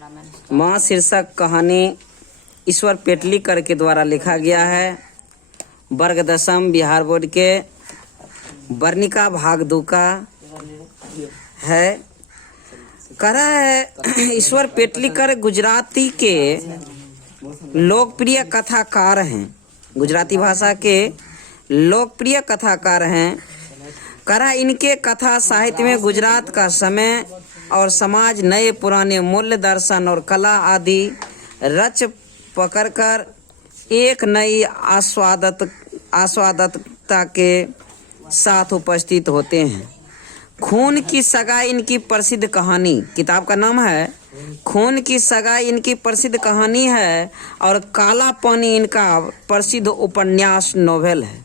माँ शीर्षक कहानी ईश्वर पेटलीकर के द्वारा लिखा गया है। वर्ग दशम बिहार बोर्ड के वर्णिका भाग 2 का है। कह रहा है ईश्वर पेटलीकर गुजराती के लोकप्रिय कथाकार हैं, गुजराती भाषा के लोकप्रिय कथाकार हैं। कह रहा इनके कथा साहित्य में गुजरात का समय और समाज, नए पुराने मूल्य, दर्शन और कला आदि रच पकड़कर एक नई आस्वादकता के साथ उपस्थित होते हैं। खून की सगाई इनकी प्रसिद्ध कहानी, किताब का नाम है खून की सगाई इनकी प्रसिद्ध कहानी है और काला पानी इनका प्रसिद्ध उपन्यास नोवेल है।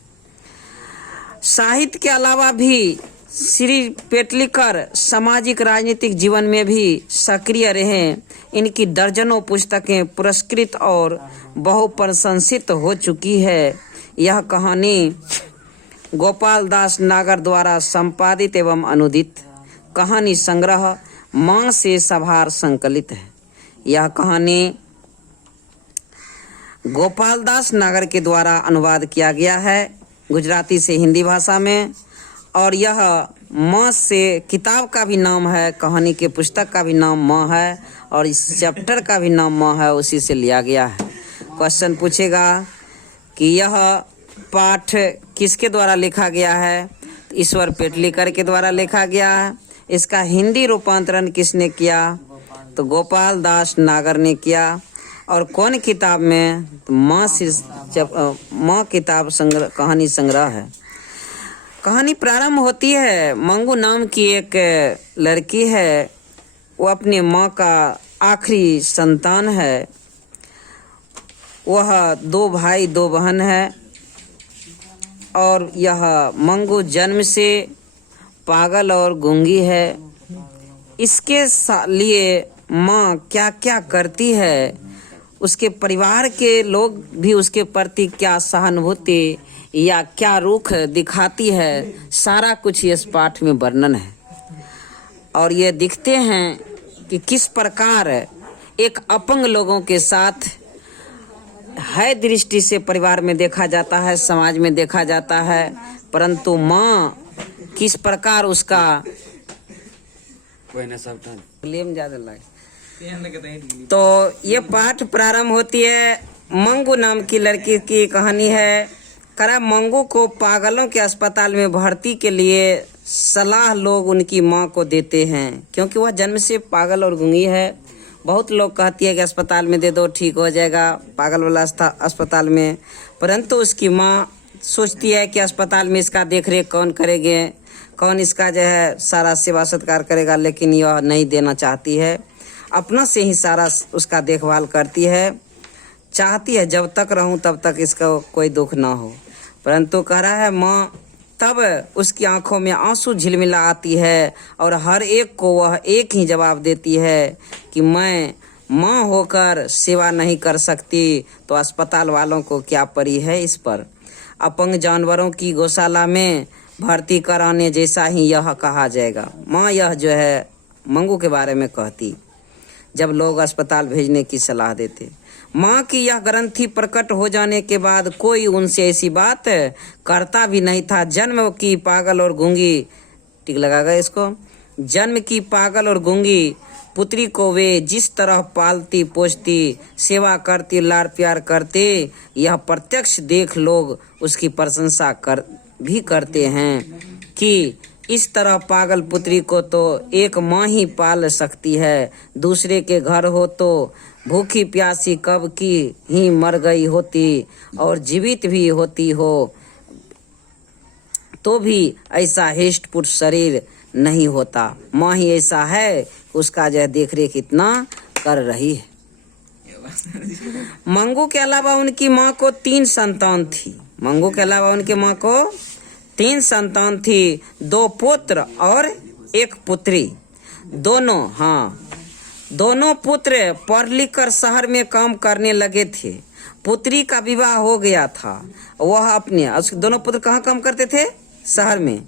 साहित्य के अलावा भी श्री पेटलीकर सामाजिक राजनीतिक जीवन में भी सक्रिय रहे। इनकी दर्जनों पुस्तकें पुरस्कृत और बहुप्रशंसित हो चुकी है। यह कहानी गोपाल दास नागर द्वारा संपादित एवं अनुदित कहानी संग्रह माँ से सभार संकलित है। यह कहानी गोपाल दास नागर के द्वारा अनुवाद किया गया है गुजराती से हिंदी भाषा में, और यह माँ से किताब का भी नाम है, कहानी के पुस्तक का भी नाम माँ है और इस चैप्टर का भी नाम माँ है, उसी से लिया गया है। क्वेश्चन पूछेगा कि यह पाठ किसके द्वारा लिखा गया है? ईश्वर पेटलीकर के द्वारा लिखा गया है। इसका हिंदी रूपांतरण किसने किया? तो गोपाल दास नागर ने किया। और कौन किताब में? तो माँ किताब संग्रह, कहानी संग्रह है। कहानी प्रारंभ होती है, मंगू नाम की एक लड़की है, वो अपने माँ का आखिरी संतान है। वह 2 भाई 2 बहन है और यह मंगू जन्म से पागल और गूंगी है। इसके लिए माँ क्या क्या करती है, उसके परिवार के लोग भी उसके प्रति क्या सहानुभूति या क्या रुख दिखाती है, सारा कुछ इस पाठ में वर्णन है। और ये दिखते हैं कि किस प्रकार एक अपंग लोगों के साथ है दृष्टि से परिवार में देखा जाता है, समाज में देखा जाता है, परंतु माँ किस प्रकार उसका ज्यादा लगे। तो ये पाठ प्रारंभ होती है, मंगू नाम की लड़की की कहानी है। करा मंगू को पागलों के अस्पताल में भर्ती के लिए सलाह लोग उनकी माँ को देते हैं, क्योंकि वह जन्म से पागल और गूंगी है। बहुत लोग कहती है कि अस्पताल में दे दो, ठीक हो जाएगा, पागल वाला अस्पताल में। परंतु उसकी माँ सोचती है कि अस्पताल में इसका देख रेख कौन करेंगे, कौन इसका जो है सारा सेवा सत्कार करेगा, लेकिन यह नहीं देना चाहती है, अपना से ही सारा उसका देखभाल करती है। चाहती है जब तक रहूं तब तक इसका कोई दुख ना हो। परंतु कह रहा है माँ, तब उसकी आंखों में आंसू झिलमिला आती है और हर एक को वह एक ही जवाब देती है कि मैं माँ होकर सेवा नहीं कर सकती तो अस्पताल वालों को क्या पड़ी है इस पर। अपंग जानवरों की गौशाला में भर्ती कराने जैसा ही यह कहा जाएगा। माँ यह जो है मंगू के बारे में कहती जब लोग अस्पताल भेजने की सलाह देते। माँ की यह ग्रंथि प्रकट हो जाने के बाद कोई उनसे ऐसी बात करता भी नहीं था। जन्म की पागल और गूंगी, टिक लगागा इसको, जन्म की पागल और गूंगी पुत्री को वे जिस तरह पालती पोसती, सेवा करती, लाड़ प्यार करते, यह प्रत्यक्ष देख लोग उसकी प्रशंसा भी करते हैं कि इस तरह पागल पुत्री को तो एक माँ ही पाल सकती है। दूसरे के घर हो तो भूखी प्यासी कब की ही मर गई होती और जीवित भी होती हो तो भी ऐसा हिष्ट पुष्ट शरीर नहीं होता। माँ ही ऐसा है, उसका जो देख रेख इतना कर रही है। मंगू के अलावा उनकी माँ को 3 संतान थी। मंगू के अलावा उनके माँ को 3 संतान थी, 2 पुत्र और 1 पुत्री। दोनों पुत्र पढ़ लिख कर शहर में काम करने लगे थे। पुत्री का विवाह हो गया था, वह अपने दोनों पुत्र कहाँ काम करते थे? शहर में।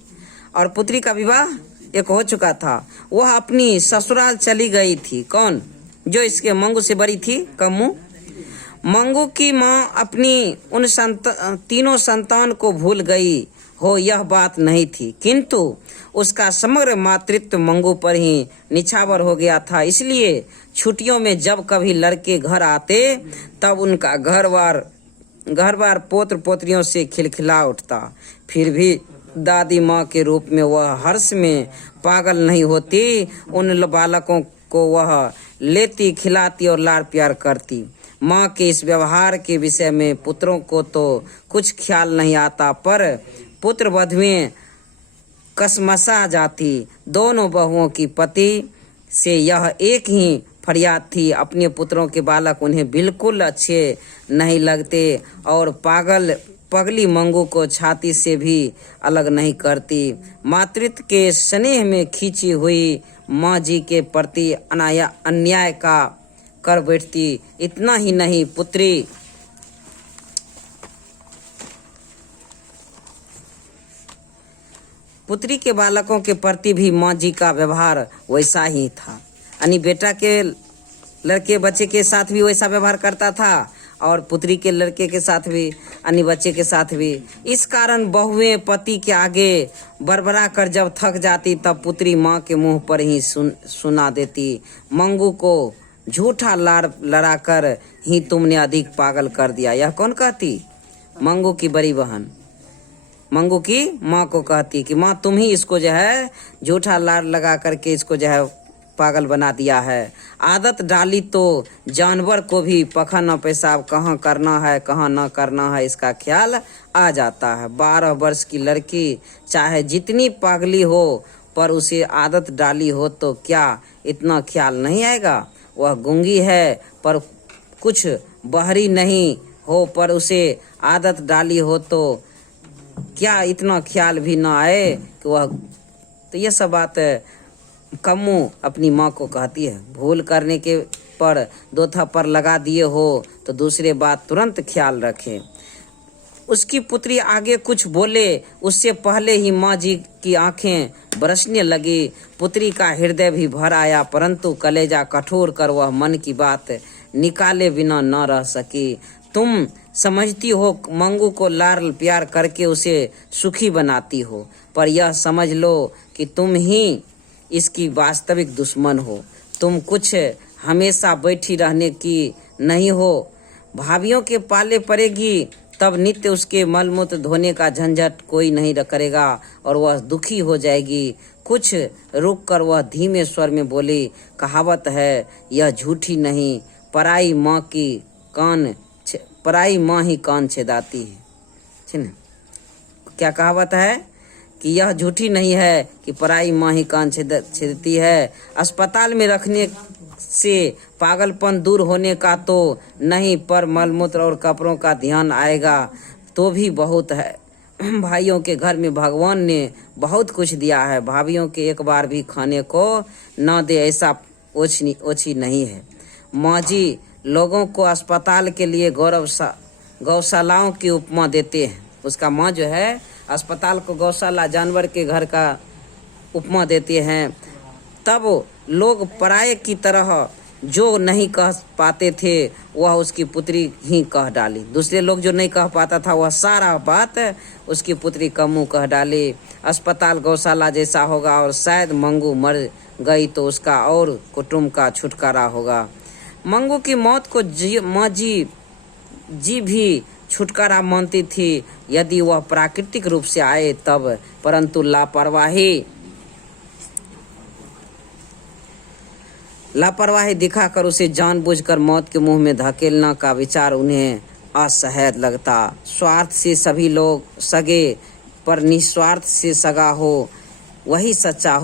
और पुत्री का विवाह एक हो चुका था, वह अपनी ससुराल चली गई थी। कौन? जो इसके मंगू से बड़ी थी, कम्मू। मंगू की माँ अपनी उन तीनों संतान को भूल गई हो, यह बात नहीं थी, किंतु उसका समग्र मातृत्व मंगू पर ही निछावर हो गया था। इसलिए छुट्टियों में जब कभी लड़के घर आते तब उनका घर बार पोत्र पोत्रियों से खिलखिला उठता। फिर भी दादी माँ के रूप में वह हर्ष में पागल नहीं होती। उन बालकों को वह लेती, खिलाती और लाड़ प्यार करती। माँ के इस व्यवहार के विषय में पुत्रों को तो कुछ ख्याल नहीं आता, पर पुत्र वधुएं कसमसा जाती। दोनों बहुओं की पति से यह एक ही फरियाद थी, अपने पुत्रों के बालक उन्हें बिल्कुल अच्छे नहीं लगते और पगली मंगू को छाती से भी अलग नहीं करती। मातृत्व के स्नेह में खींची हुई माँ जी के प्रति अन्याय का कर बैठती। इतना ही नहीं, पुत्री के बालकों के प्रति भी माँ जी का व्यवहार वैसा ही था। यानी बेटा के लड़के बच्चे के साथ भी वैसा व्यवहार करता था और पुत्री के लड़के के साथ भी, यानी बच्चे के साथ भी। इस कारण बहुएं पति के आगे बरबरा कर जब थक जाती तब पुत्री माँ के मुंह पर ही सुना देती, मंगू को झूठा लड़ाकर ही तुमने अधिक पागल कर दिया। यह कौन कहती? मंगू की बड़ी बहन मंगू की माँ को कहती कि माँ तुम ही इसको जो है झूठा लाड़ लगा करके इसको जो है पागल बना दिया है। आदत डाली तो जानवर को भी पखन पेशाब कहाँ करना है कहाँ ना करना है इसका ख्याल आ जाता है। 12 वर्ष की लड़की चाहे जितनी पागली हो पर उसे आदत डाली हो तो क्या इतना ख्याल नहीं आएगा? वह गूंगी है पर कुछ बहरी नहीं हो पर उसे आदत डाली हो तो क्या इतना ख्याल भी ना आए कि वह। तो ये सब बात कम्मू अपनी माँ को कहती है। भूल करने के पर 2 थप्पड़ लगा दिए हो तो दूसरे बात तुरंत ख्याल रखें। उसकी पुत्री आगे कुछ बोले उससे पहले ही माँ जी की आंखें बरसने लगी। पुत्री का हृदय भी भर आया, परंतु कलेजा कठोर कर वह मन की बात निकाले बिना न रह सकी। तुम समझती हो मंगू को लाड़ प्यार करके उसे सुखी बनाती हो, पर यह समझ लो कि तुम ही इसकी वास्तविक दुश्मन हो। तुम कुछ हमेशा बैठी रहने की नहीं हो, भाभियों के पाले पड़ेगी तब नित्य उसके मलमूत्र धोने का झंझट कोई नहीं करेगा और वह दुखी हो जाएगी। कुछ रुक कर वह धीमे स्वर में बोली, कहावत है यह झूठी नहीं, पराई माँ ही कान छेदाती है। क्या कहावत है कि यह झूठी नहीं है कि पराई माँ ही कान छेदती है। अस्पताल में रखने से पागलपन दूर होने का तो नहीं, पर मलमूत्र और कपड़ों का ध्यान आएगा तो भी बहुत है। भाइयों के घर में भगवान ने बहुत कुछ दिया है, भाभियों के एक बार भी खाने को न दे ऐसा ओछी नहीं है। माँ जी लोगों को अस्पताल के लिए गौशालाओं की उपमा देते हैं। उसका माँ जो है अस्पताल को गौशाला जानवर के घर का उपमा देते हैं। तब लोग पराये की तरह जो नहीं कह पाते थे वह उसकी पुत्री ही कह डाली। दूसरे लोग जो नहीं कह पाता था वह सारा बात उसकी पुत्री कम्मू कह डाली। अस्पताल गौशाला जैसा होगा और शायद मंगू मर गई तो उसका और कुटुंब का छुटकारा होगा। मंगू की मौत को माँ जी भी छुटकारा मानती थी यदि वह प्राकृतिक रूप से आए तब, परंतु लापरवाही दिखाकर उसे जानबूझकर मौत के मुंह में धकेलने का विचार उन्हें असह्य लगता। स्वार्थ से सभी लोग सगे, पर निस्वार्थ से सगा हो वही सच्चा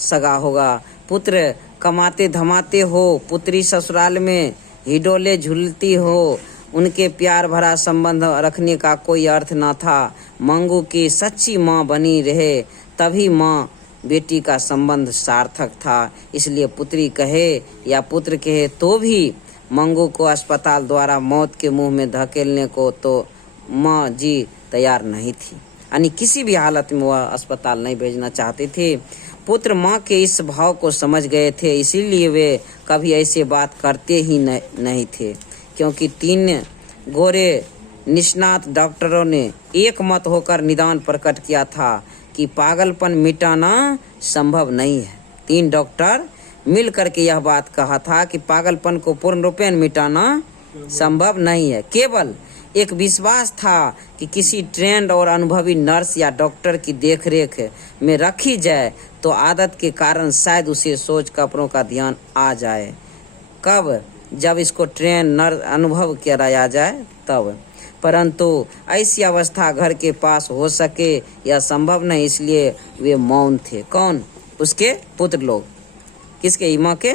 सगा होगा। पुत्र कमाते धमाते हो, पुत्री ससुराल में हिडोले झूलती हो, उनके प्यार भरा संबंध रखने का कोई अर्थ न था। मंगू की सच्ची माँ बनी रहे तभी माँ बेटी का संबंध सार्थक था। इसलिए पुत्री कहे या पुत्र कहे तो भी मंगू को अस्पताल द्वारा मौत के मुंह में धकेलने को तो माँ जी तैयार नहीं थी। यानी किसी भी हालत में वह अस्पताल नहीं भेजना चाहती थी। पुत्र माँ के इस भाव को समझ गए थे, इसीलिए वे कभी ऐसे बात करते ही नहीं थे, क्योंकि 3 गोरे निष्णात डॉक्टरों ने एक मत होकर निदान प्रकट किया था कि पागलपन मिटाना संभव नहीं है। 3 डॉक्टर मिल करके यह बात कहा था कि पागलपन को पूर्ण रूपेण मिटाना संभव नहीं है। केवल एक विश्वास था कि किसी ट्रेंड और अनुभवी नर्स या डॉक्टर की देखरेख में रखी जाए तो आदत के कारण शायद उसे सोच कपड़ों का ध्यान आ जाए। कब? जब इसको ट्रेन नर्स अनुभव कराया जाए तब। परंतु ऐसी अवस्था घर के पास हो सके यह संभव नहीं, इसलिए वे मौन थे। कौन? उसके पुत्र लोग। किसके? माँ के।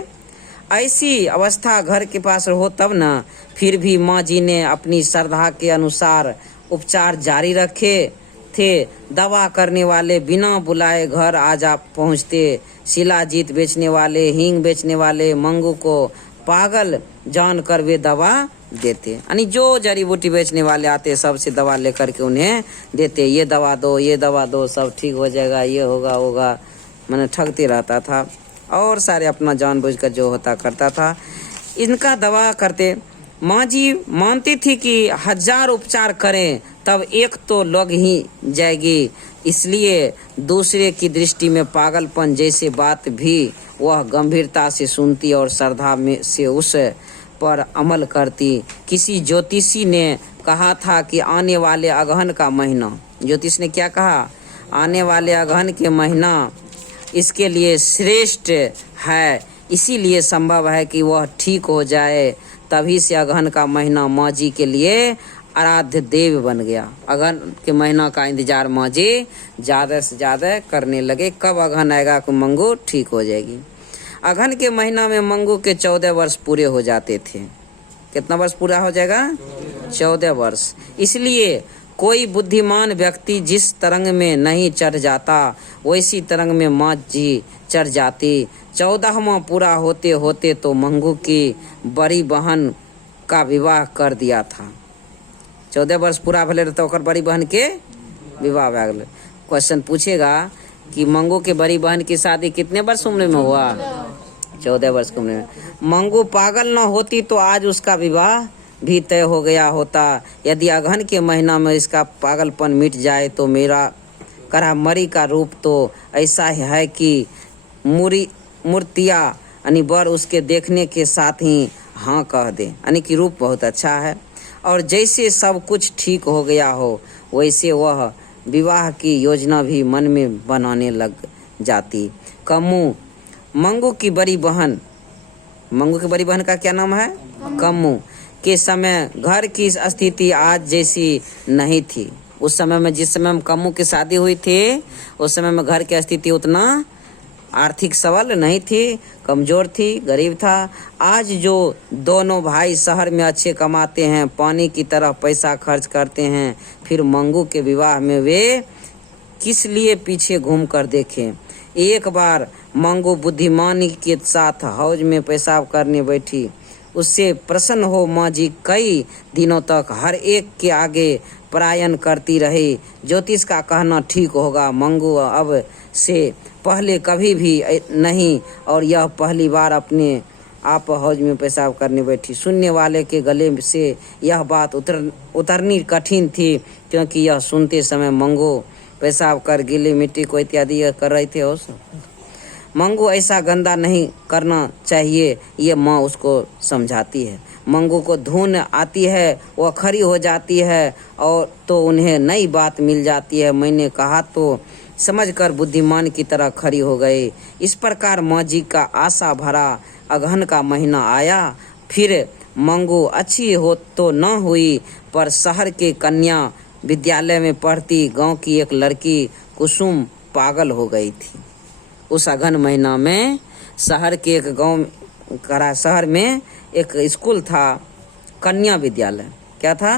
ऐसी अवस्था घर के पास हो तब ना। फिर भी माँ जी ने अपनी श्रद्धा के अनुसार उपचार जारी रखे थे। दवा करने वाले बिना बुलाए घर आ जा पहुँचते। शिलाजीत बेचने वाले, हींग बेचने वाले मंगू को पागल जानकर वे दवा देते। यानी जो जड़ी बूटी बेचने वाले आते सबसे दवा लेकर के उन्हें देते। ये दवा दो, ये दवा दो, सब ठीक हो जाएगा, ये होगा। मैंने ठगते रहता था और सारे अपना जानबूझकर जो होता करता था। इनका दवा करते। माँ जी मानती थी कि 1000 उपचार करें तब एक तो लग ही जाएगी, इसलिए दूसरे की दृष्टि में पागलपन जैसे बात भी वह गंभीरता से सुनती और श्रद्धा में से उस पर अमल करती। किसी ज्योतिषी ने कहा था कि आने वाले अगहन का महीना, ज्योतिष ने क्या कहा? आने वाले अगहन के महीना इसके लिए श्रेष्ठ है, इसीलिए संभव है कि वह ठीक हो जाए। तभी से अगहन का महीना माँ जी के लिए आराध्य देव बन गया। अगहन के महीना का इंतजार माँ जी ज़्यादा से ज़्यादा करने लगे। कब अगहन आएगा कि मंगू ठीक हो जाएगी। अगहन के महीना में मंगू के 14 वर्ष पूरे हो जाते थे। कितना वर्ष पूरा हो जाएगा? 14 वर्ष। इसलिए कोई बुद्धिमान व्यक्ति जिस तरंग में नहीं चढ़ जाता वैसी तरंग में माँ जी चढ़ जाती। 14वां पूरा होते होते तो मंगू की बड़ी बहन का विवाह कर दिया था। 14 वर्ष पूरा भले तो बड़ी बहन के विवाह भे गए। क्वेश्चन पूछेगा कि मंगू के बड़ी बहन की शादी कितने वर्ष उम्र में हुआ? 14 वर्ष की उम्र में। मंगू पागल न होती तो आज उसका विवाह भी तय हो गया होता। यदि अगहन के महीना में इसका पागलपन मिट जाए तो मेरा करामरी का रूप तो ऐसा है कि मूर्तियाँ यानी बर उसके देखने के साथ ही हाँ कह दे। यानी कि रूप बहुत अच्छा है और जैसे सब कुछ ठीक हो गया हो वैसे वह विवाह की योजना भी मन में बनाने लग जाती। कम्मू, मंगू की बड़ी बहन, मंगू की बड़ी बहन का क्या नाम है? कम्मू के समय घर की स्थिति आज जैसी नहीं थी। उस समय में, जिस समय में कम्मू की शादी हुई थी, उस समय में घर की स्थिति उतना आर्थिक सबल नहीं थी, कमजोर थी, गरीब था। आज जो दोनों भाई शहर में अच्छे कमाते हैं, पानी की तरह पैसा खर्च करते हैं, फिर मंगू के विवाह में वे किस लिए पीछे घूम कर देखें। एक बार मंगू बुद्धिमानी के साथ हौज में पेशाब करने बैठी। उससे प्रसन्न हो माँ जी कई दिनों तक हर एक के आगे परायण करती रही। ज्योतिष का कहना ठीक होगा, मंगू अब से पहले कभी भी नहीं और यह पहली बार अपने आप हौज में पेशाब करने बैठी। सुनने वाले के गले से यह बात उतरनी कठिन थी, क्योंकि यह सुनते समय मंगू पेशाब कर गीली मिट्टी को इत्यादि कर रहे थे। मंगू ऐसा गंदा नहीं करना चाहिए, ये माँ उसको समझाती है। मंगू को धुन आती है, वह खड़ी हो जाती है और तो उन्हें नई बात मिल जाती है। मैंने कहा तो समझकर बुद्धिमान की तरह खड़ी हो गए। इस प्रकार माँ जी का आशा भरा अगहन का महीना आया। फिर मंगू अच्छी हो तो न हुई, पर शहर के कन्या विद्यालय में पढ़ती गांव की एक लड़की कुसुम पागल हो गई थी। उस अगहन महीना में शहर के एक शहर में एक स्कूल था, कन्या विद्यालय। क्या था?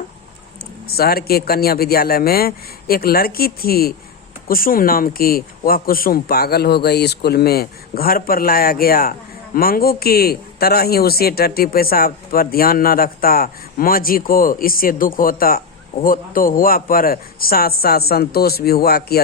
शहर के कन्या विद्यालय में एक लड़की थी कुसुम नाम की। वह कुसुम पागल हो गई। स्कूल में घर पर लाया गया। मंगू की तरह ही उसे टट्टी पेशाब पर ध्यान न रखता। माँ जी को इससे दुख हुआ, पर साथ साथ संतोष भी हुआ कि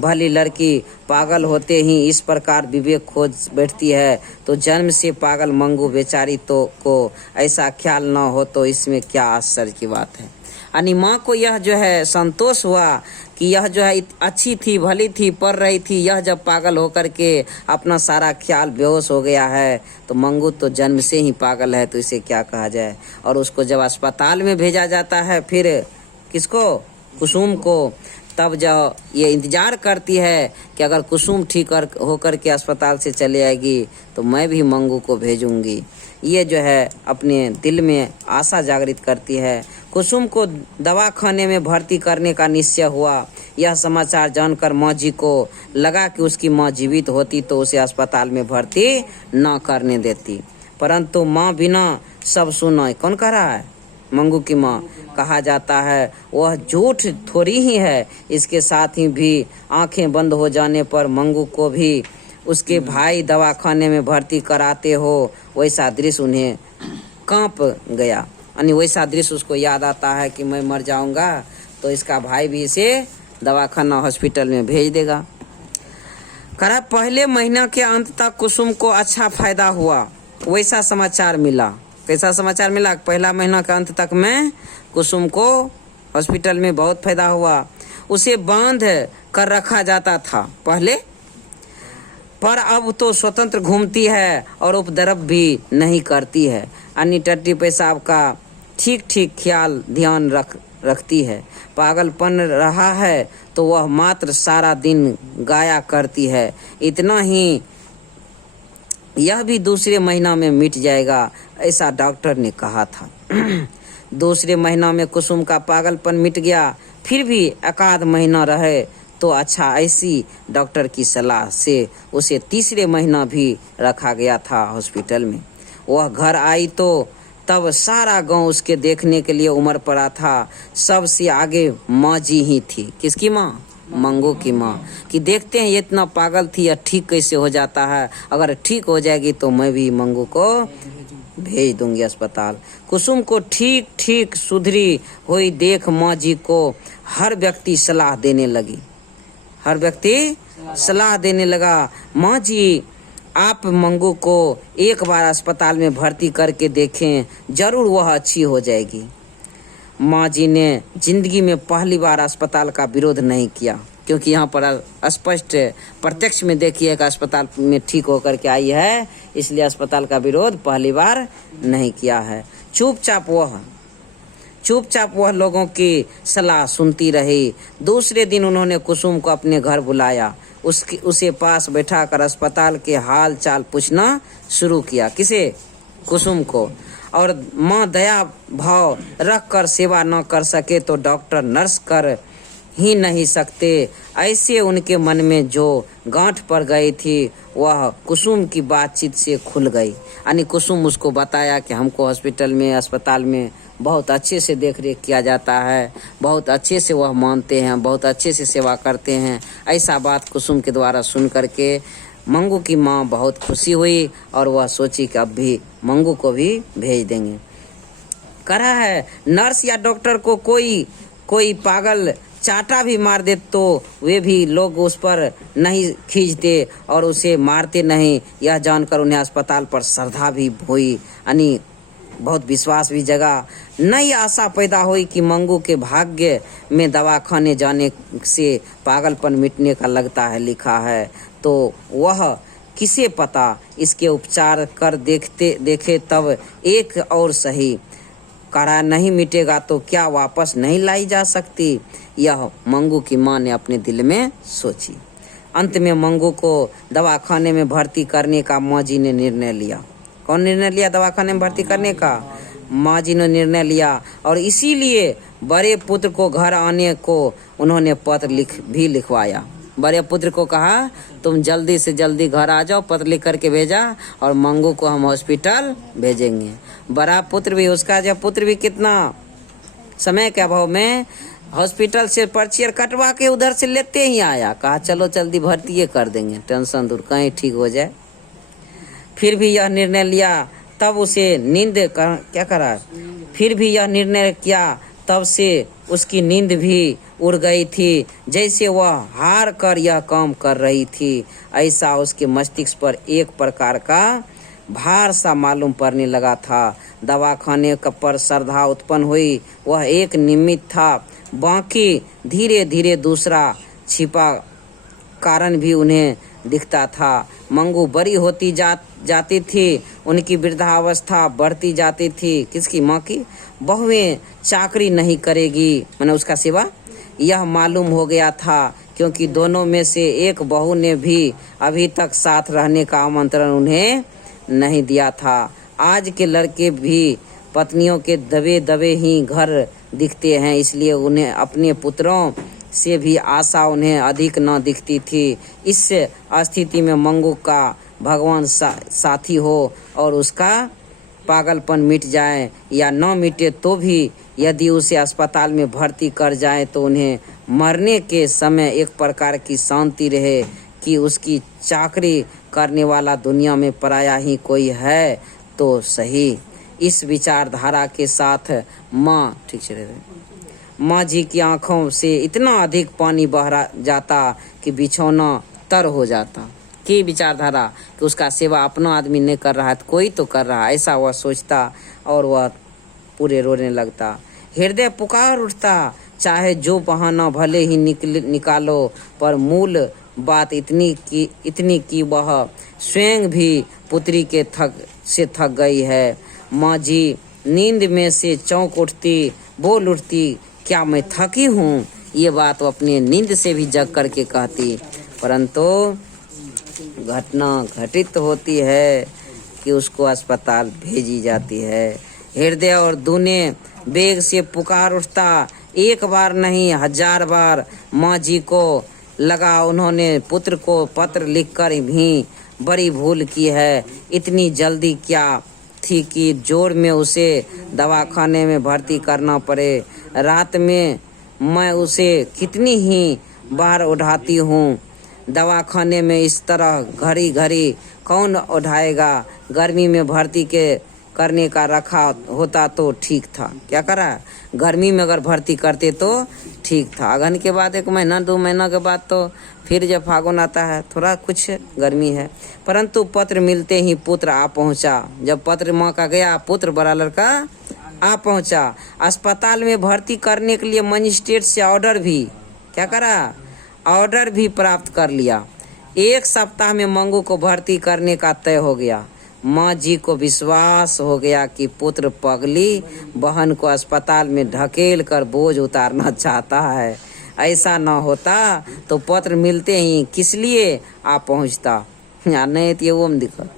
भली लड़की पागल होते ही इस प्रकार विवेक खोज बैठती है, तो जन्म से पागल मंगू बेचारी तो को ऐसा ख्याल न हो तो इसमें क्या आश्चर्य की बात है। यानी माँ को यह जो है संतोष हुआ कि यह जो है अच्छी थी, भली थी, पढ़ रही थी, यह जब पागल होकर के अपना सारा ख्याल बेहोश हो गया है तो मंगू तो जन्म से ही पागल है, तो इसे क्या कहा जाए। और उसको जब अस्पताल में भेजा जाता है, फिर किसको, कुसुम को, तब जब ये इंतज़ार करती है कि अगर कुसुम ठीक होकर के अस्पताल से चले आएगी तो मैं भी मंगू को भेजूंगी। ये जो है अपने दिल में आशा जागृत करती है। कुसुम को दवाखाने में भर्ती करने का निश्चय हुआ। यह समाचार जानकर माँ जी को लगा कि उसकी माँ जीवित होती तो उसे अस्पताल में भर्ती न करने देती, परंतु माँ बिना सब सुना। कौन कह रहा है? मंगू की माँ। कहा जाता है वह झूठ थोड़ी ही है। इसके साथ ही भी आंखें बंद हो जाने पर मंगू को भी उसके भाई दवाखाने में भर्ती कराते हो वैसा दृश्य उन्हें कांप गया। यानी वैसा दृश्य उसको याद आता है कि मैं मर जाऊंगा तो इसका भाई भी इसे दवाखाना हॉस्पिटल में भेज देगा। करा पहले महीना के अंत तक कुसुम को अच्छा फायदा हुआ, वैसा समाचार मिला। कैसा समाचार मिला? पहला महीना के अंत तक में कुसुम को हॉस्पिटल में बहुत फायदा हुआ। उसे बांध कर रखा जाता था पहले, पर अब तो स्वतंत्र घूमती है और उपद्रव भी नहीं करती है। अन्य टट्टी पेशाब का ठीक ठीक ख्याल ध्यान रखती है। पागलपन रहा है तो वह मात्र सारा दिन गाया करती है। इतना ही, यह भी दूसरे महीना में मिट जाएगा, ऐसा डॉक्टर ने कहा था। दूसरे महीना में कुसुम का पागलपन मिट गया। फिर भी एकाध महीना रहे तो अच्छा, ऐसी डॉक्टर की सलाह से उसे तीसरे महीना भी रखा गया था हॉस्पिटल में। वह घर आई तो तब सारा गांव उसके देखने के लिए उमड़ पड़ा था। सबसे आगे माँ जी ही थी। किसकी माँ? मंगू की माँ। कि देखते हैं ये इतना पागल थी या ठीक कैसे हो जाता है, अगर ठीक हो जाएगी तो मैं भी मंगू को भेज दूंगी अस्पताल। कुसुम को ठीक ठीक सुधरी हुई देख माँ जी को हर व्यक्ति सलाह देने लगी। हर व्यक्ति सलाह देने लगा, माँ जी आप मंगू को एक बार अस्पताल में भर्ती करके देखें, जरूर वह अच्छी हो जाएगी। माँ जी ने जिंदगी में पहली बार अस्पताल का विरोध नहीं किया, क्योंकि यहाँ पर स्पष्ट प्रत्यक्ष में देखिए कि अस्पताल में ठीक होकर के आई है, इसलिए अस्पताल का विरोध पहली बार नहीं किया है। चुपचाप वह लोगों की सलाह सुनती रही। दूसरे दिन उन्होंने कुसुम को अपने घर बुलाया। उसे पास बैठाकर अस्पताल के हाल चाल पूछना शुरू किया। किसे? कुसुम को। और माँ दया भाव रख कर सेवा न कर सके तो डॉक्टर नर्स कर ही नहीं सकते। ऐसे उनके मन में जो गांठ पड़ गई थी वह कुसुम की बातचीत से खुल गई। यानी कुसुम उसको बताया कि हमको हॉस्पिटल में, अस्पताल में बहुत अच्छे से देख रेख किया जाता है, बहुत अच्छे से वह मानते हैं, बहुत अच्छे से सेवा करते हैं। ऐसा बात कुसुम के द्वारा सुन करके मंगू की माँ बहुत खुशी हुई और वह सोची कि अब भी मंगू को भी भेज देंगे। करा है नर्स या डॉक्टर को कोई पागल चाटा भी मार दे तो वे भी लोग उस पर नहीं खींचते और उसे मारते नहीं। यह जानकर उन्हें अस्पताल पर श्रद्धा भी हुई, यानी बहुत विश्वास भी जगा। नई आशा पैदा हुई कि मंगू के भाग्य में दवाखाने जाने से पागलपन मिटने का लगता है लिखा है, तो वह किसे पता इसके उपचार कर देखे तब एक और सही। करा नहीं मिटेगा तो क्या वापस नहीं लाई जा सकती? यह मंगू की माँ ने अपने दिल में सोची। अंत में मंगू को दवाखाने में भर्ती करने का माँ जी ने निर्णय लिया। कौन निर्णय लिया? दवाखाने में भर्ती करने का माँ जी ने निर्णय लिया। और इसीलिए बड़े पुत्र को घर आने को उन्होंने पत्र लिखवाया। बड़े पुत्र को कहा तुम जल्दी से जल्दी घर आ जाओ, पत्र लिख करके भेजा और मंगू को हम हॉस्पिटल भेजेंगे। बड़ा पुत्र भी, उसका जब पुत्र भी कितना समय के अभाव में हॉस्पिटल से पर्ची कटवा के उधर से लेते ही आया। कहा चलो जल्दी भर्ती कर देंगे, टेंशन दूर, कहीं ठीक हो जाए। फिर भी यह निर्णय लिया तब उसे नींद क्या करा, फिर भी यह निर्णय किया तब से उसकी नींद भी उड़ गई थी, जैसे वह हार कर यह काम कर रही थी। ऐसा उसके मस्तिष्क पर एक प्रकार का भार सा मालूम पड़ने लगा था। दवाखाने पर श्रद्धा उत्पन्न हुई, वह एक निमित्त था, बाकी धीरे धीरे दूसरा छिपा कारण भी उन्हें दिखता था। मंगू बड़ी होती जाती थी, उनकी वृद्धावस्था बढ़ती जाती थी। किसकी? माँ की। बहुएं चाकरी नहीं करेगी, मैंने उसका सिवा, यह मालूम हो गया था, क्योंकि दोनों में से एक बहू ने भी अभी तक साथ रहने का आमंत्रण उन्हें नहीं दिया था। आज के लड़के भी पत्नियों के दबे दबे ही घर दिखते हैं, इसलिए उन्हें अपने पुत्रों से भी आशा उन्हें अधिक न दिखती थी। इस स्थिति में मंगू का भगवान साथी हो और उसका पागलपन मिट जाए या न मिटे तो भी यदि उसे अस्पताल में भर्ती कर जाए तो उन्हें मरने के समय एक प्रकार की शांति रहे कि उसकी चाकरी करने वाला दुनिया में पराया ही कोई है तो सही। इस विचारधारा के साथ माँ जी की आंखों से इतना अधिक पानी बह जाता कि बिछौना तर हो जाता। की विचारधारा कि उसका सेवा अपना आदमी नहीं कर रहा है तो कोई तो कर रहा है, ऐसा वह सोचता और वह पूरे रोने लगता। हृदय पुकार उठता, चाहे जो बहाना भले ही निकालो, पर मूल बात इतनी कि वह स्वयं भी पुत्री के थक गई है। माँ जी नींद में से चौंक उठती, बोल उठती, क्या मैं थकी हूँ? ये बात वो अपने नींद से भी जग करके कहती, परंतु घटना घटित होती है कि उसको अस्पताल भेजी जाती है। हृदय और दूने बेग से पुकार उठता, एक बार नहीं 1000 बार माँ जी को लगा उन्होंने पुत्र को पत्र लिखकर भी बड़ी भूल की है। इतनी जल्दी क्या थी कि जोर में उसे दवाखाने में भर्ती करना पड़े। रात में मैं उसे कितनी ही बार उठाती हूँ, दवाखाने में इस तरह घड़ी घड़ी कौन उठाएगा। गर्मी में भर्ती करने का रखा होता तो ठीक था। क्या करा? गर्मी में अगर भर्ती करते तो ठीक था। अगहन के बाद 1 महीना 2 महीना के बाद तो फिर जब फागुन आता है थोड़ा कुछ गर्मी है। परंतु पत्र मिलते ही पुत्र आ पहुंचा। जब पत्र माँ का गया, पुत्र बड़ा लड़का आ पहुंचा। अस्पताल में भर्ती करने के लिए मजिस्ट्रेट से ऑर्डर भी क्या करा? ऑर्डर भी प्राप्त कर लिया। 1 सप्ताह में मंगू को भर्ती करने का तय हो गया। माँ जी को विश्वास हो गया कि पुत्र पगली बहन को अस्पताल में ढकेल कर बोझ उतारना चाहता है। ऐसा न होता तो पत्र मिलते ही किस लिए आ पहुँचता, या नहीं तो वो दिक्कत।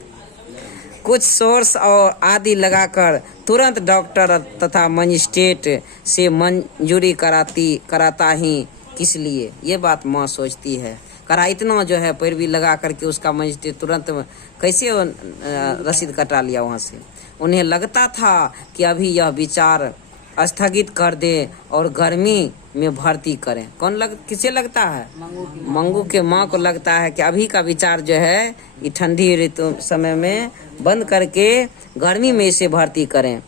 कुछ सोर्स और आदि लगाकर तुरंत डॉक्टर तथा मजिस्ट्रेट से मंजूरी कराता ही किस लिए, ये बात माँ सोचती है। करा इतना जो है पैरवी लगा करके उसका मजिस्ट्रेट तुरंत कैसे रसीद कटा लिया वहाँ से। उन्हें लगता था कि अभी यह विचार स्थगित कर दे और गर्मी में भर्ती करें। किसे लगता है? मंगू के माँ को लगता है कि अभी का विचार जो है ये ठंडी ऋतु समय में बंद करके गर्मी में इसे भर्ती करें।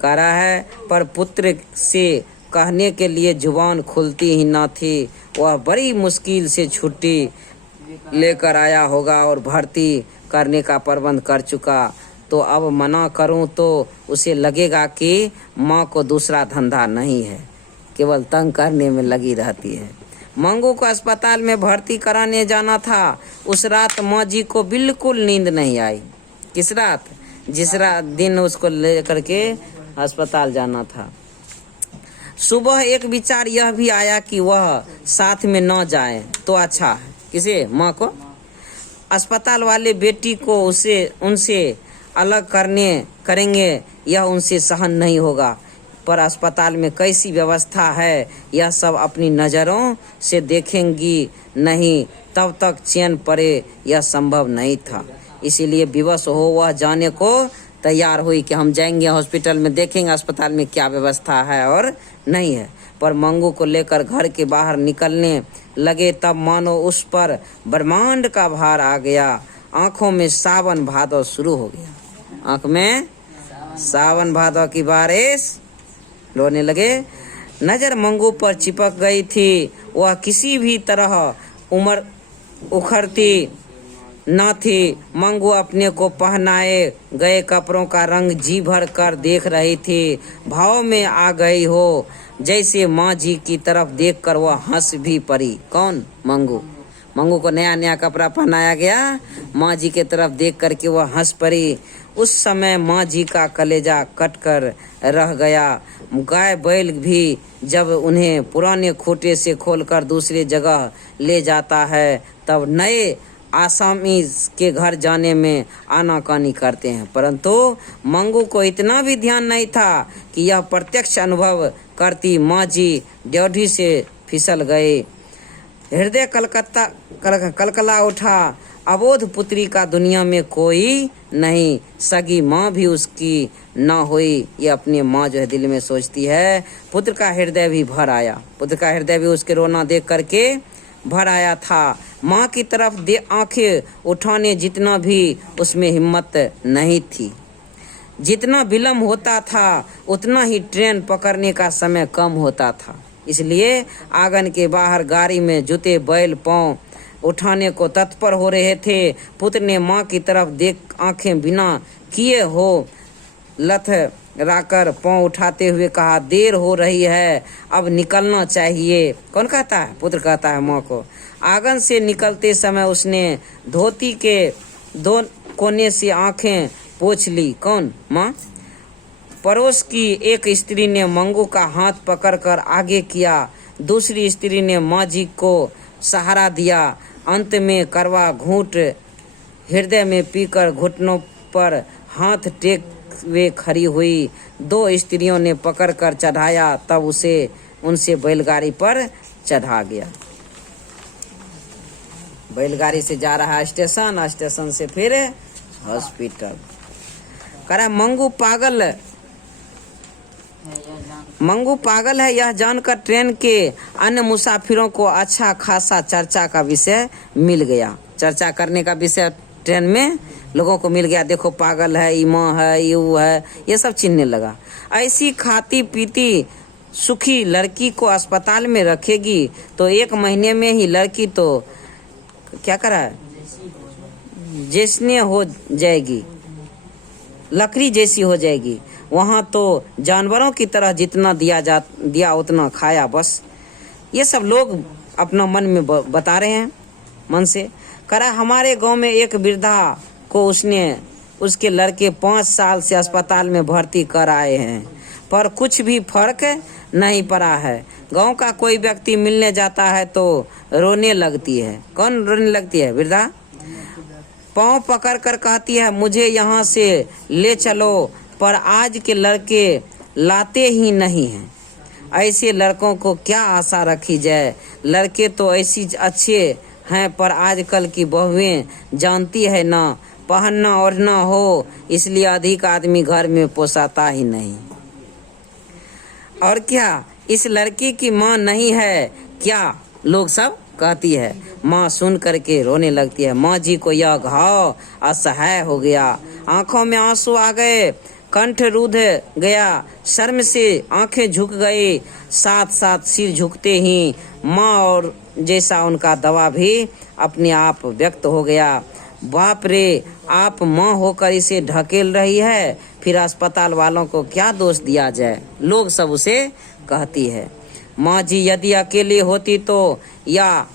कह रहा है, पर पुत्र से कहने के लिए जुबान खुलती ही न थी। वह बड़ी मुश्किल से छुट्टी लेकर आया होगा और भर्ती करने का प्रबंध कर चुका, तो अब मना करूं तो उसे लगेगा कि माँ को दूसरा धंधा नहीं है, केवल तंग करने में लगी रहती है। मंगू को अस्पताल में भर्ती कराने जाना था। उस रात माँ जी को बिल्कुल नींद नहीं आई। किस रात? जिस रात दिन उसको लेकर के अस्पताल जाना था। सुबह एक विचार यह भी आया कि वह साथ में न जाए तो अच्छा है। किसे? माँ को। अस्पताल वाले बेटी को उनसे अलग करेंगे, यह उनसे सहन नहीं होगा। पर अस्पताल में कैसी व्यवस्था है यह सब अपनी नज़रों से देखेंगी नहीं, तब तक चैन पड़े यह संभव नहीं था। इसीलिए विवश हो वह जाने को तैयार हुई कि हम जाएंगे हॉस्पिटल में, देखेंगे अस्पताल में क्या व्यवस्था है और नहीं है। पर मंगू को लेकर घर के बाहर निकलने लगे तब मानो उस पर ब्रह्मांड का भार आ गया। आंखों में सावन भादव शुरू हो गया। आंख में सावन भादव की बारिश, रोने लगे। नजर मंगू पर चिपक गई थी। वह किसी भी तरह उम्र उखड़ती न थी। मंगू अपने को पहनाए गए कपड़ों का रंग जी भर कर देख रही थी। भाव में आ गई हो जैसे माँ जी की तरफ देखकर वह हंस भी पड़ी। कौन? मंगू। मंगू को नया नया कपड़ा पहनाया गया, माँ जी के तरफ देख करके वह हंस पड़ी। उस समय माँ जी का कलेजा कट कर रह गया। गाय बैल भी जब उन्हें पुराने खूंटे से खोलकर दूसरी जगह ले जाता है तब नए आसामी के घर जाने में आनाकानी करते हैं, परंतु मंगू को इतना भी ध्यान नहीं था कि यह प्रत्यक्ष अनुभव करती माँ जी ड्योढ़ी से फिसल गए। हृदय कलकला उठा। अबोध पुत्री का दुनिया में कोई नहीं, सगी माँ भी उसकी न हुई। ये अपनी माँ जो है दिल में सोचती है। पुत्र का हृदय भी भर आया। पुत्र का हृदय भी उसके रोना देख करके भर आया था। माँ की तरफ आंखें उठाने जितना भी उसमें हिम्मत नहीं थी। जितना विलम्ब होता था उतना ही ट्रेन पकड़ने का समय कम होता था। इसलिए आंगन के बाहर गाड़ी में जूते बैल पांव उठाने को तत्पर हो रहे थे। पुत्र ने माँ की तरफ देख आंखें बिना किए हो लथ राकर पांव उठाते हुए कहा, देर हो रही है, अब निकलना चाहिए। कौन कहता है? पुत्र कहता है माँ को। आंगन से निकलते समय उसने धोती के दो कोने से आंखें पोंछ ली। कौन? माँ। पड़ोस की एक स्त्री ने मंगू का हाथ पकड़कर आगे किया। दूसरी स्त्री ने माँ जी को सहारा दिया। अंत में करवा घूंट हृदय में पीकर घुटनों पर हाथ टेक वे खड़ी हुई। दो स्त्रियों ने पकड़कर चढ़ाया, तब उनसे बैलगाड़ी पर चढ़ा गया। बैलगाड़ी से जा रहा स्टेशन, स्टेशन से फिर हॉस्पिटल। करा मंगू पागल है यह जानकर ट्रेन के अन्य मुसाफिरों को अच्छा खासा चर्चा का विषय मिल गया। चर्चा करने का विषय ट्रेन में लोगों को मिल गया। देखो पागल है, ईमा है, यू है, ये सब चिन्हने लगा। ऐसी खाती पीती सुखी लड़की को अस्पताल में रखेगी तो 1 महीने में ही लड़की तो क्या करा जैसने हो जाएगी, लकड़ी जैसी हो जाएगी। वहाँ तो जानवरों की तरह जितना दिया उतना खाया बस। ये सब लोग अपना मन में बता रहे हैं मन से। करा हमारे गांव में एक वृद्धा को उसके लड़के 5 साल से अस्पताल में भर्ती कर आए हैं, पर कुछ भी फर्क नहीं पड़ा है। गांव का कोई व्यक्ति मिलने जाता है तो रोने लगती है। कौन रोने लगती है? वृद्धा। पाँव पकड़ कर कहती है, मुझे यहाँ से ले चलो, पर आज के लड़के लाते ही नहीं हैं। ऐसे लड़कों को क्या आशा रखी जाए? लड़के तो ऐसी अच्छे हैं, पर आजकल की बहुएं जानती है ना पहनना ओढ़ना हो, इसलिए अधिक आदमी घर में पोसाता ही नहीं। और क्या इस लड़की की माँ नहीं है क्या? लोग सब कहती है। माँ सुन करके रोने लगती है। माँ जी को यह घाव असह्य हो गया। आंखों में आंसू आ गए, कंठ रुध गया, शर्म से आंखें झुक गई। साथ साथ सिर झुकते ही माँ और जैसा उनका दवा भी अपने आप व्यक्त हो गया। बाप रे, आप माँ होकर इसे ढकेल रही है, फिर अस्पताल वालों को क्या दोष दिया जाए? लोग सब उसे कहती है। माँ जी यदि अकेली होती तो या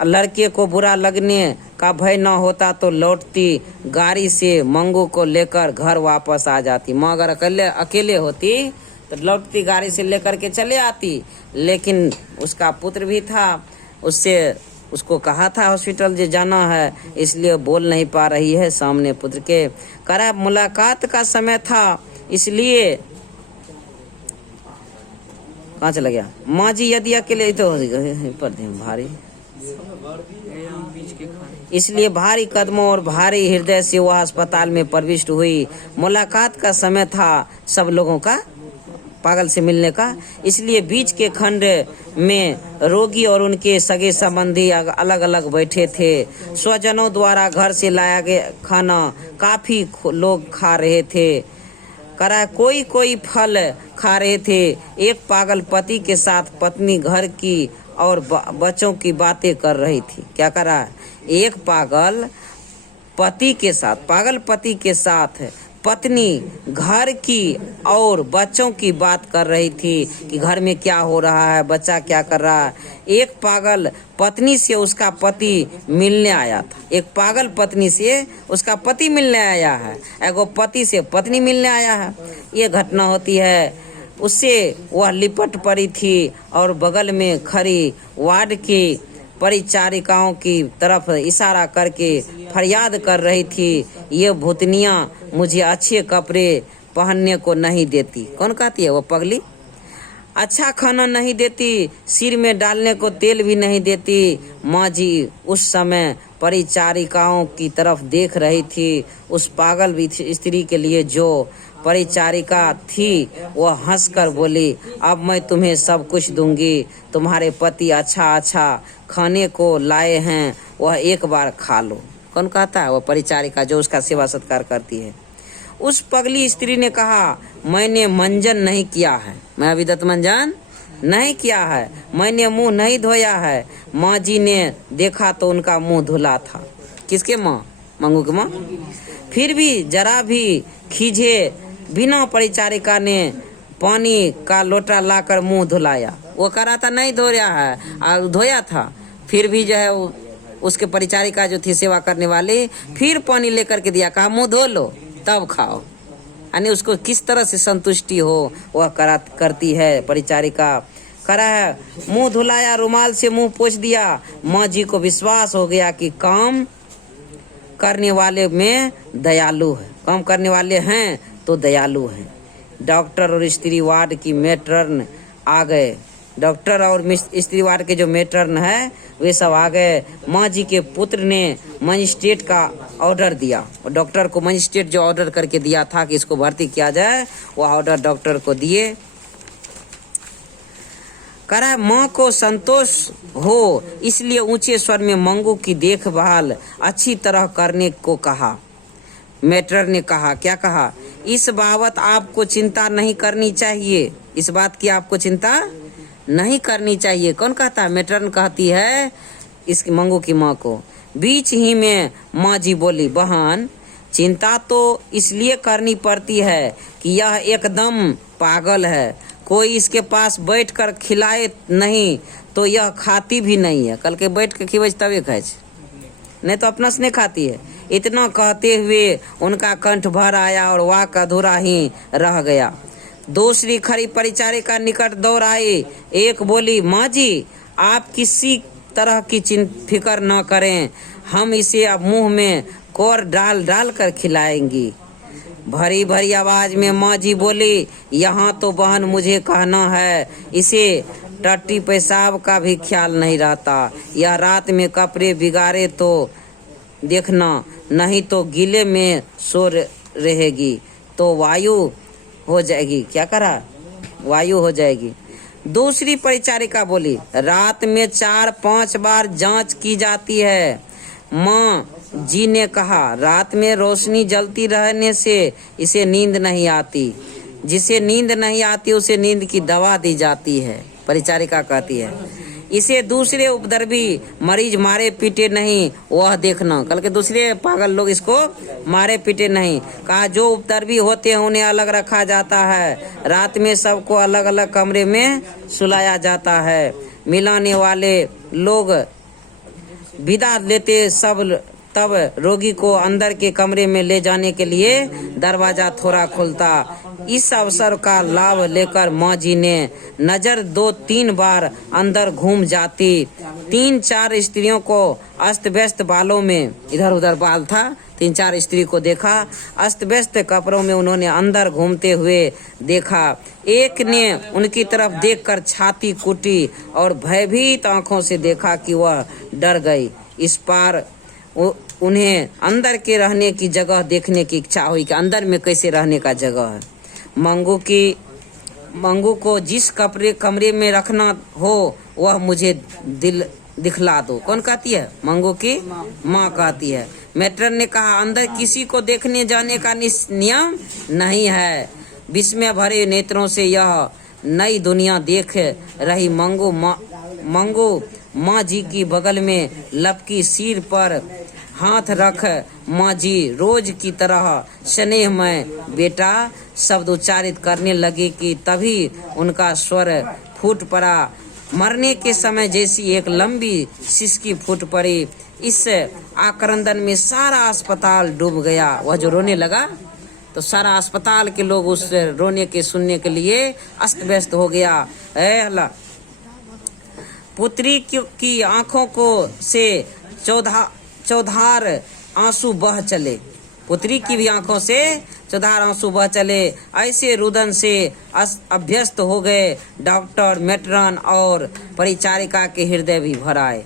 लड़के को बुरा लगने का भय न होता तो लौटती गाड़ी से मंगू को लेकर घर वापस आ जाती। माँ अगर अकेले होती तो लौटती गाड़ी से लेकर के चले आती, लेकिन उसका पुत्र भी था, उसको कहा था हॉस्पिटल जे जाना है, इसलिए बोल नहीं पा रही है सामने पुत्र के। करा मुलाकात का समय था, इसलिए कहाँ चला गया? माँ जी यदि अकेले तो पर भारी, इसलिए भारी कदमों और भारी हृदय से वह अस्पताल में प्रविष्ट हुई। मुलाकात का समय था सब लोगों का पागल से मिलने का, इसलिए बीच के खंड में रोगी और उनके सगे संबंधी अलग अलग बैठे थे। स्वजनों द्वारा घर से लाया गया खाना काफी लोग खा रहे थे। करा कोई कोई फल खा रहे थे। एक पागल पति के साथ पत्नी घर की और बच्चों की बातें कर रही थी। क्या करा? एक पागल पति के साथ पत्नी घर की और बच्चों की बात कर रही थी कि घर में क्या हो रहा है, बच्चा क्या कर रहा है। एक पागल पत्नी से उसका पति मिलने आया था। एक पागल पत्नी से उसका पति मिलने आया है, एगो पति से पत्नी मिलने आया है। ये घटना होती है। उससे वह लिपट पड़ी थी और बगल में खड़ी वार्ड की परिचारिकाओं की तरफ इशारा करके फरियाद कर रही थी, ये भूतनियाँ मुझे अच्छे कपड़े पहनने को नहीं देती। कौन कहती है? वो पगली। अच्छा खाना नहीं देती, सिर में डालने को तेल भी नहीं देती। माँ जी उस समय परिचारिकाओं की तरफ देख रही थी। उस पागल स्त्री के लिए जो परिचारिका थी वह हंसकर बोली, अब मैं तुम्हें सब कुछ दूंगी। तुम्हारे पति अच्छा अच्छा खाने को लाए हैं, वह एक बार खा लो। कौन कहता है? वह परिचारिका जो उसका सेवा सत्कार करती है। उस पगली स्त्री ने कहा, मैंने मंजन नहीं किया है, मैं अभी तक मंजन नहीं किया है, मैंने मुंह नहीं धोया है। माँ जी ने देखा तो उनका मुंह धुला था। किसके माँ? मंगू की माँ। फिर भी जरा भी खींचे बिना परिचारिका ने पानी का लोटा लाकर मुंह धुलाया। वो करा था नहीं धोया है और धोया था। फिर भी जो है उसके परिचारिका जो थी सेवा करने वाली, फिर पानी लेकर के दिया, कहा मुंह धो लो तब खाओ। यानी उसको किस तरह से संतुष्टि हो वह करती है परिचारिका। करा है मुंह धुलाया, रुमाल से मुंह पोंछ दिया। माँ जी को विश्वास हो गया कि काम करने वाले में दयालु है, काम करने वाले हैं तो दयालु हैं। डॉक्टर और स्त्री वार्ड की मेट्रन आ गए। डॉक्टर और स्त्री वार्ड के जो मेट्रन है वे सब आ गए। माँ जी के पुत्र ने मजिस्ट्रेट का ऑर्डर दिया। डॉक्टर को मजिस्ट्रेट जो ऑर्डर करके दिया था कि इसको भर्ती किया जाए, वह ऑर्डर डॉक्टर को दिए। करा माँ को संतोष हो इसलिए ऊंचे स्वर में मंगू की देखभाल अच्छी तरह करने को कहा। मेट्रन ने कहा, क्या कहा? इस बाबत आपको चिंता नहीं करनी चाहिए, इस बात की आपको चिंता नहीं करनी चाहिए। कौन कहता है? मेट्रन कहती है इस मंगू की माँ को। बीच ही में माँ जी बोली, बहन चिंता तो इसलिए करनी पड़ती है कि यह एकदम पागल है। कोई इसके पास बैठकर खिलाए नहीं तो यह खाती भी नहीं है। कल के बैठ के खिलाए तबे खाए, नहीं तो अपना से नहीं खाती है। इतना कहते हुए उनका कंठ भर आया और वाक अधूरा ही रह गया। दूसरी खड़ी परिचारिका निकट दौड़ आई। एक बोली, माँ जी आप किसी तरह की फिक्र न करें, हम इसे अब मुंह में कोर डाल डाल कर खिलाएंगी। भरी भरी आवाज में माँ जी बोली, यहाँ तो बहन मुझे कहना है, इसे टट्टी पेशाब का भी ख्याल नहीं रहता। यह रात में कपड़े बिगाड़े तो देखना, नहीं तो गीले में सो रहेगी तो वायु हो जाएगी। क्या करा? वायु हो जाएगी। दूसरी परिचारिका बोली, रात में 4-5 बार जांच की जाती है। माँ जी ने कहा, रात में रोशनी जलती रहने से इसे नींद नहीं आती, जिसे नींद नहीं आती उसे नींद की दवा दी जाती है। परिचारिका कहती है, इसे दूसरे उपद्रवी मरीज मारे पीटे नहीं, वह देखना। कल के दूसरे पागल लोग इसको मारे पीटे नहीं। कहा जो उपद्रवी होते हैं उन्हें अलग रखा जाता है, रात में सबको अलग अलग कमरे में सुलाया जाता है। मिलाने वाले लोग विदा लेते सब, तब रोगी को अंदर के कमरे में ले जाने के लिए दरवाजा थोड़ा खुलता। इस अवसर का लाभ लेकर माँ जी ने नजर 2-3 बार अंदर घूम जाती। 3-4 स्त्रियों को अस्त व्यस्त बालों में, इधर उधर बाल था, 3-4 स्त्री को देखा। अस्त व्यस्त कपड़ों में उन्होंने अंदर घूमते हुए देखा। एक ने उनकी तरफ देखकर छाती कूटी और भयभीत आंखों से देखा कि वह डर गई। इस पार उन्हें अंदर के रहने की जगह देखने की इच्छा हुई कि अंदर में कैसे रहने का जगह है। मंगू को जिस कमरे में रखना हो वह मुझे दिखला दो। कौन कहती है? मंगू की माँ कहती है। मेट्रन ने कहा, अंदर किसी को देखने जाने का नियम नहीं है, विस्मय भरे नेत्रों से यह नई दुनिया देख रही मंगू माँ जी की बगल में लपकी, सिर पर हाथ रख माँ जी रोज की तरह स्नेहमय बेटा शब्द उच्चारित करने लगी कि तभी उनका स्वर फूट पड़ा। मरने के समय जैसी एक लंबी सिसकी फूट पड़ी। इस आक्रंदन में सारा अस्पताल डूब गया। वह जो रोने लगा तो सारा अस्पताल के लोग उस रोने के सुनने के लिए अस्त व्यस्त हो गया। अल्लाह, पुत्री की आंखों को से चौधार आंसू बह चले। पुत्री की भी आंखों से चौधार आंसू बह चले। ऐसे रुदन से अभ्यस्त हो गए डॉक्टर, मेट्रन और परिचारिका के हृदय भी भर आए।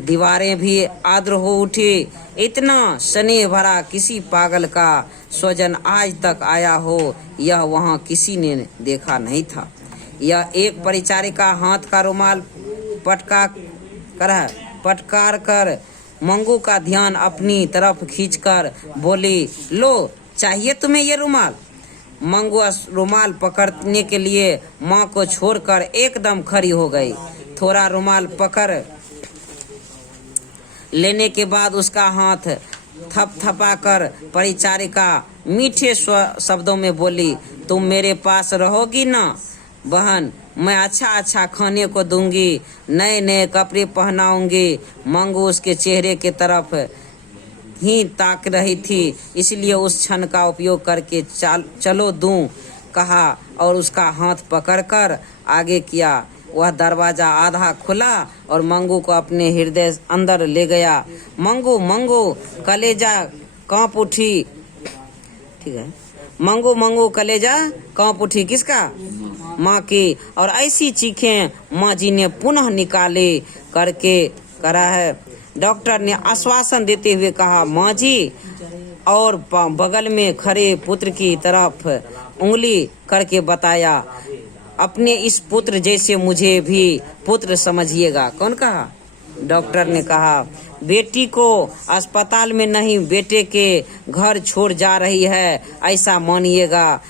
दीवारें भी आर्द्र हो उठी। इतना स्नेह भरा किसी पागल का स्वजन आज तक आया हो यह वहां किसी ने देखा नहीं था। यह एक परिचारिका हाथ का रुमाल पटकार कर मंगू का ध्यान अपनी तरफ खींचकर बोली, लो, चाहिए तुम्हें ये रुमाल? मंगू रुमाल पकड़ने के लिए माँ को छोड़कर एकदम खड़ी हो गई। थोड़ा रुमाल पकड़ लेने के बाद उसका हाथ थपथपाकर परिचारिका मीठे शब्दों में बोली, तुम मेरे पास रहोगी ना बहन? मैं अच्छा खाने को दूंगी, नए नए कपड़े पहनाऊंगी। मंगू उसके चेहरे के तरफ ही ताक रही थी, इसलिए उस क्षण का उपयोग करके चलो दूं कहा और उसका हाथ पकड़कर आगे किया। वह दरवाजा आधा खुला और मंगू को अपने हृदय अंदर ले गया। मंगू कलेजा कांप उठी। ठीक है, मंगू कलेजा कांप उठी। किसका? माँ की। और ऐसी चीखें माँ जी ने पुनः निकाले करके करा है। डॉक्टर ने आश्वासन देते हुए कहा, माँ जी, और बगल में खड़े पुत्र की तरफ उंगली करके बताया, अपने इस पुत्र जैसे मुझे भी पुत्र समझिएगा। कौन कहा? डॉक्टर ने कहा, बेटी को अस्पताल में नहीं, बेटे के घर छोड़ जा रही है ऐसा मानिएगा।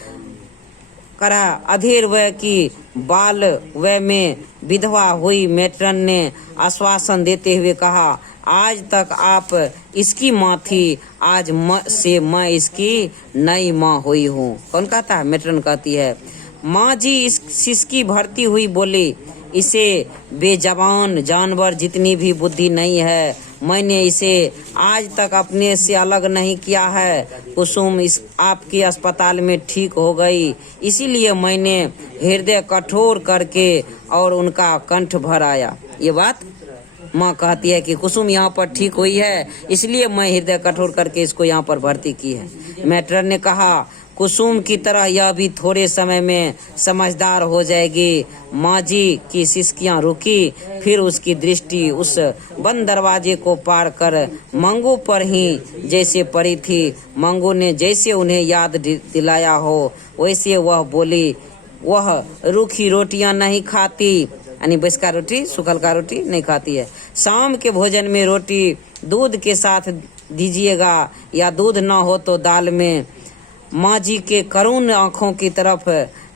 करा अधेर वय की बाल वय में विधवा हुई मेट्रन ने आश्वासन देते हुए कहा, आज तक आप इसकी माँ थी, आज से मैं इसकी नई माँ हुई हूँ। कौन कहता है? मेट्रन कहती है। माँ जी इस सिसकी भरती हुई बोली, इसे बेजबान जानवर जितनी भी बुद्धि नहीं है, मैंने इसे आज तक अपने से अलग नहीं किया है। कुसुम इस आपके अस्पताल में ठीक हो गई, इसीलिए मैंने हृदय कठोर करके और उनका कंठ भर आया। ये बात माँ कहती है कि कुसुम यहाँ पर ठीक हुई है, इसलिए मैं हृदय कठोर करके इसको यहाँ पर भर्ती की है। मेट्रन ने कहा, कुसुम की तरह यह भी थोड़े समय में समझदार हो जाएगी। माँ जी की सिसकियाँ रुकी, फिर उसकी दृष्टि उस बंद दरवाजे को पार कर मंगू पर ही जैसे पड़ी थी। मंगू ने जैसे उन्हें याद दिलाया हो वैसे वह बोली, वह रूखी रोटियां नहीं खाती, यानी बसका रोटी, सूखल का रोटी नहीं खाती है। शाम के भोजन में रोटी दूध के साथ दीजिएगा, या दूध न हो तो दाल में। माँ जी के करुण आंखों की तरफ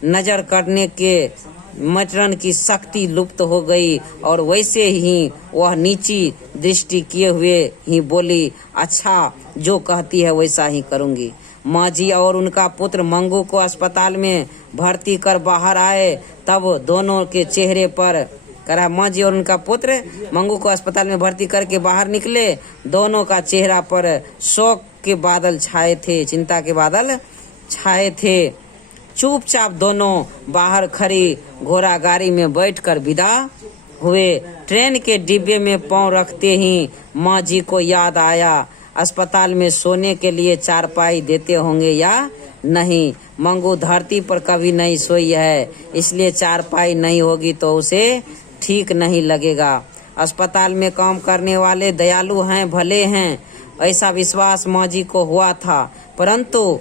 नजर करने के मेट्रन की शक्ति लुप्त हो गई और वैसे ही वह नीची दृष्टि किए हुए ही बोली, अच्छा, जो कहती है वैसा ही करूंगी। माँ जी और उनका पुत्र मंगू को अस्पताल में भर्ती कर बाहर आए, तब दोनों के चेहरे पर करा। माँ जी और उनका पुत्र मंगू को अस्पताल में भर्ती करके बाहर निकले। दोनों का चेहरा पर शोक के बादल छाए थे, चिंता के बादल छाए थे। चुपचाप दोनों बाहर खड़ी घोड़ा गाड़ी में बैठकर विदा हुए। ट्रेन के डिब्बे में पांव रखते ही माँ जी को याद आया, अस्पताल में सोने के लिए चारपाई देते होंगे या नहीं। मंगू धरती पर कभी नहीं सोई है, इसलिए चारपाई नहीं होगी तो उसे ठीक नहीं लगेगा। अस्पताल में काम करने वाले दयालु हैं, भले हैं, ऐसा विश्वास माँ जी को हुआ था, परंतु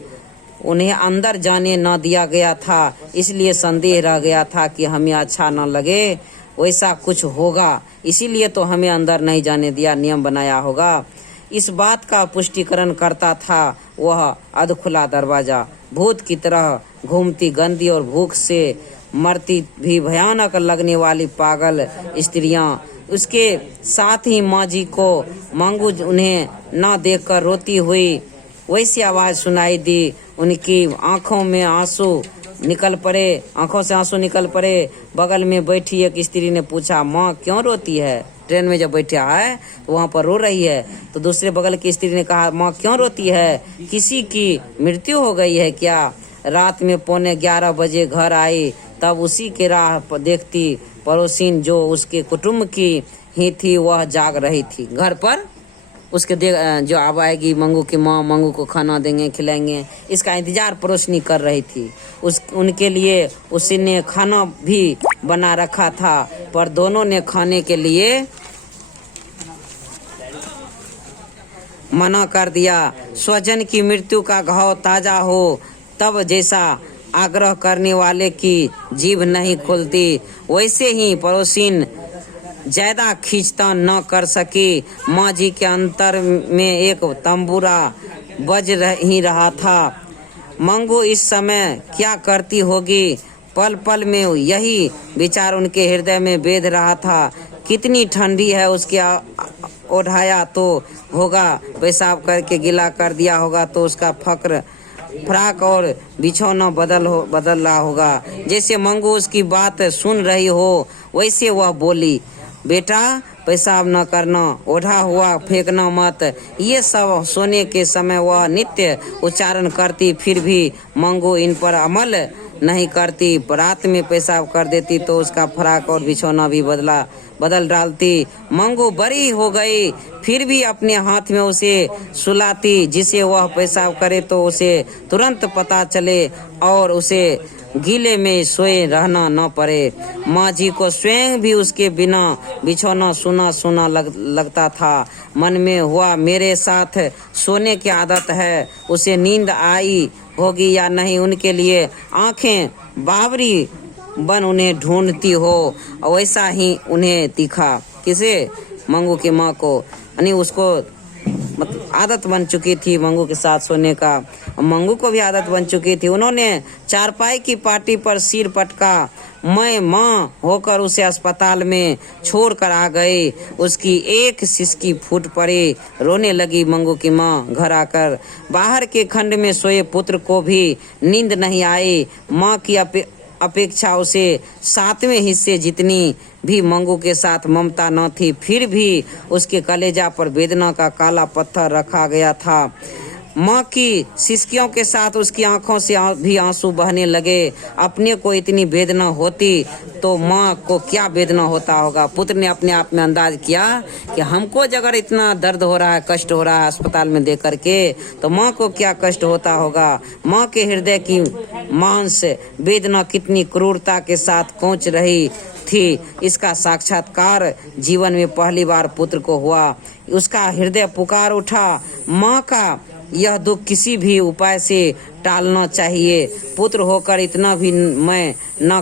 उन्हें अंदर जाने न दिया गया था, इसलिए संदेह रह गया था कि हमें अच्छा न लगे वैसा कुछ होगा, इसीलिए तो हमें अंदर नहीं जाने दिया, नियम बनाया होगा। इस बात का पुष्टिकरण करता था वह अधखुला दरवाजा। भूत की तरह घूमती गंदी और भूख से मरती भी भयानक लगने वाली पागल स्त्रियां। उसके साथ ही माँ जी को मंगू उन्हें न देखकर रोती हुई वैसी आवाज सुनाई दी। उनकी आंखों से आंसू निकल पड़े। बगल में बैठी एक स्त्री ने पूछा, माँ क्यों रोती है? ट्रेन में जब बैठा है तो वहाँ पर रो रही है। तो दूसरे बगल की स्त्री ने कहा, माँ क्यों रोती है? किसी की मृत्यु हो गई है क्या? रात में 11:15 बजे घर आई, तब उसी के राह पर देखती पड़ोसिन जो उसके कुटुंब की ही थी वह जाग रही थी। घर पर उसके जो अब आएगी मंगू की माँ, मंगू को खाना देंगे, खिलाएंगे, इसका इंतजार पड़ोसनी कर रही थी। उनके लिए उसी ने खाना भी बना रखा था, पर दोनों ने खाने के लिए मना कर दिया। स्वजन की मृत्यु का घाव ताजा हो तब जैसा आग्रह करने वाले की जीभ नहीं खुलती, वैसे ही पड़ोसिन ज्यादा खींचतान न कर सकी। माँ जी के अंतर में एक तंबूरा बज ही रहा था। मंगू इस समय क्या करती होगी? पल पल में यही विचार उनके हृदय में बेध रहा था। कितनी ठंडी है, उसके ओढ़ाया तो होगा, पेशाब करके गीला कर दिया होगा तो उसका फ्राक और बिछौना बदल रहा होगा। जैसे मंगू उसकी बात सुन रही हो वैसे वह बोली, बेटा पेशाब न करना, ओढ़ा हुआ फेंकना मत। ये सब सोने के समय वह नित्य उच्चारण करती, फिर भी मंगू इन पर अमल नहीं करती। रात में पेशाब कर देती तो उसका फ्राक और बिछौना भी बदल डालती। मंगू बड़ी हो गई, फिर भी अपने हाथ में उसे सुलाती, जिसे वह पेशाब करे तो उसे तुरंत पता चले और उसे गीले में सोए रहना न पड़े। माँ जी को स्वयं भी उसके बिना बिछौना सुना लगता था। मन में हुआ, मेरे साथ सोने की आदत है, उसे नींद आई होगी या नहीं। उनके लिए आंखें बावरी बन उन्हें ढूंढती हो, वैसा ही उन्हें दिखा। किसे? मंगू की माँ को। यानी उसको आदत बन चुकी थी मंगू के साथ सोने का। मंगू को भी आदत बन चुकी थी। उन्होंने चारपाई की पाटी पर सिर पटका। मैं माँ होकर उसे अस्पताल में छोड़कर आ गई। उसकी एक सिसकी फूट पड़ी। रोने लगी मंगू की माँ। घर आकर बाहर के खंड में सोए पुत्र को भी नींद नहीं आई। माँ की अपेक्षा उसे 7वें हिस्से जितनी भी मंगू के साथ ममता न थी, फिर भी उसके कलेजा पर वेदना का काला पत्थर रखा गया था। माँ की सिसकियों के साथ उसकी आंखों से भी आंसू बहने लगे। अपने को इतनी वेदना होती तो माँ को क्या वेदना होता होगा। पुत्र ने अपने आप में अंदाज किया कि हमको अगर इतना दर्द हो रहा है, कष्ट हो रहा है अस्पताल में दे करके, तो माँ को क्या कष्ट होता होगा। माँ के हृदय की मांस वेदना कितनी क्रूरता के साथ कोंच रही थी, इसका साक्षात्कार जीवन में पहली बार पुत्र को हुआ। उसका हृदय पुकार उठा, माँ का यह दुख किसी भी उपाय से टालना चाहिए। पुत्र होकर इतना भी मैं न